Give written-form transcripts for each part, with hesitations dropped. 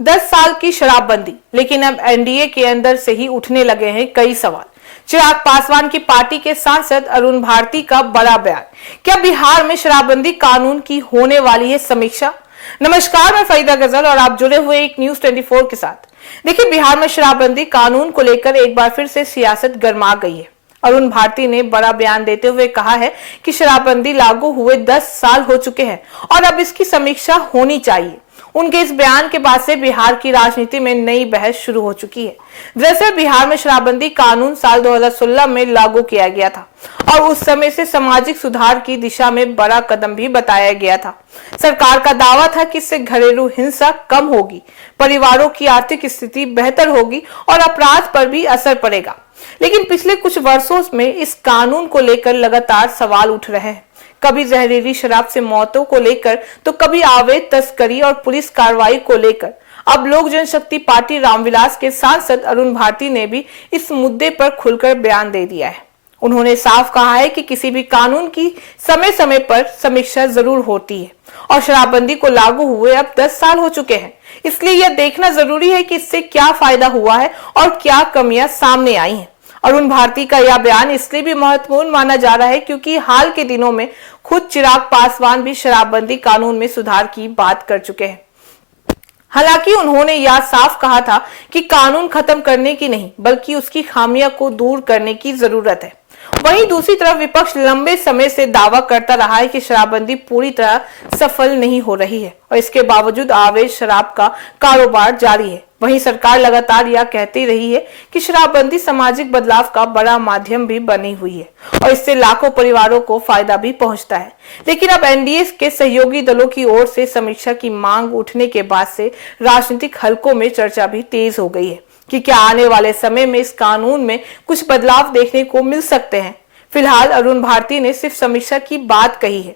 10 साल की शराबबंदी, लेकिन अब एनडीए के अंदर से ही उठने लगे हैं कई सवाल। चिराग पासवान की पार्टी के सांसद अरुण भारती का बड़ा बयान। क्या बिहार में शराबबंदी कानून की होने वाली है समीक्षा? नमस्कार, मैं फरीदा गजल और आप जुड़े हुए एक न्यूज 24 के साथ। देखिए, बिहार में शराबबंदी कानून को लेकर एक बार फिर से सियासत गर्मा गई है। अरुण भारती ने बड़ा बयान देते हुए कहा है कि शराबबंदी लागू हुए 10 साल हो चुके हैं और अब इसकी समीक्षा होनी चाहिए। उनके इस बयान के बाद से बिहार की राजनीति में नई बहस शुरू हो चुकी है। दरअसल बिहार में शराबबंदी कानून साल 2016 में लागू किया गया था और उस समय से सामाजिक सुधार की दिशा में बड़ा कदम भी बताया गया था। सरकार का दावा था कि इससे घरेलू हिंसा कम होगी, परिवारों की आर्थिक स्थिति बेहतर होगी और अपराध पर भी असर पड़ेगा। लेकिन पिछले कुछ वर्षों में इस कानून को लेकर लगातार सवाल उठ रहे हैं। कभी जहरीली शराब से मौतों को लेकर, तो कभी अवैध तस्करी और पुलिस कार्रवाई को लेकर। अब लोक जनशक्ति पार्टी रामविलास के सांसद अरुण भारती ने भी इस मुद्दे पर खुलकर बयान दे दिया है। उन्होंने साफ कहा है कि किसी भी कानून की समय समय पर समीक्षा जरूर होती है और शराबबंदी को लागू हुए अब 10 साल हो चुके हैं। इसलिए यह देखना जरूरी है कि इससे क्या फायदा हुआ है और क्या कमियां सामने आई हैं। अरुण भारती का यह बयान इसलिए भी महत्वपूर्ण माना जा रहा है क्योंकि हाल के दिनों में खुद चिराग पासवान भी शराबबंदी कानून में सुधार की बात कर चुके हैं। हालांकि उन्होंने यह साफ कहा था कि कानून खत्म करने की नहीं, बल्कि उसकी खामियां को दूर करने की जरूरत है। वहीं दूसरी तरफ विपक्ष लंबे समय से दावा करता रहा है कि शराबबंदी पूरी तरह सफल नहीं हो रही है और इसके बावजूद अवैध शराब का कारोबार जारी है। वहीं सरकार लगातार यह कहती रही है कि शराबबंदी सामाजिक बदलाव का बड़ा माध्यम भी बनी हुई है और इससे लाखों परिवारों को फायदा भी पहुंचता है। लेकिन अब एनडीए के सहयोगी दलों की ओर से समीक्षा की मांग उठने के बाद से राजनीतिक हलकों में चर्चा भी तेज हो गई है कि क्या आने वाले समय में इस कानून में कुछ बदलाव देखने को मिल सकते हैं। फिलहाल अरुण भारती ने सिर्फ समीक्षा की बात कही है,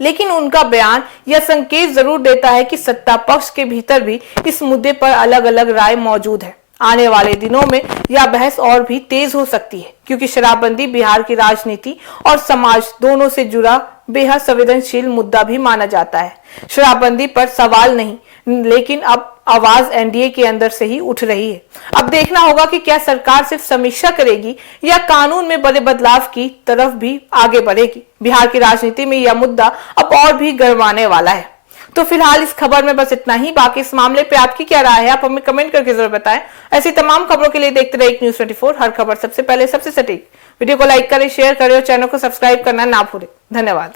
लेकिन उनका बयान यह संकेत जरूर देता है कि सत्ता पक्ष के भीतर भी इस मुद्दे पर अलग अलग राय मौजूद है। आने वाले दिनों में यह बहस और भी तेज हो सकती है क्योंकि शराबबंदी बिहार की राजनीति और समाज दोनों से जुड़ा बेहद संवेदनशील मुद्दा भी माना जाता है। शराबबंदी पर सवाल नहीं, लेकिन अब आवाज एनडीए के अंदर से ही उठ रही है। अब देखना होगा कि क्या सरकार सिर्फ समीक्षा करेगी या कानून में बड़े बदलाव की तरफ भी आगे बढ़ेगी। बिहार की राजनीति में यह मुद्दा अब और भी गरमाने वाला है। तो फिलहाल इस खबर में बस इतना ही। बाकी इस मामले पे आपकी क्या राय है, आप हमें कमेंट करके जरूर बताएं। ऐसी तमाम खबरों के लिए देखते रहिए न्यूज 24, हर खबर सबसे पहले सबसे सटीक। वीडियो को लाइक करें, शेयर करें और चैनल को सब्सक्राइब करना ना भूलें। धन्यवाद।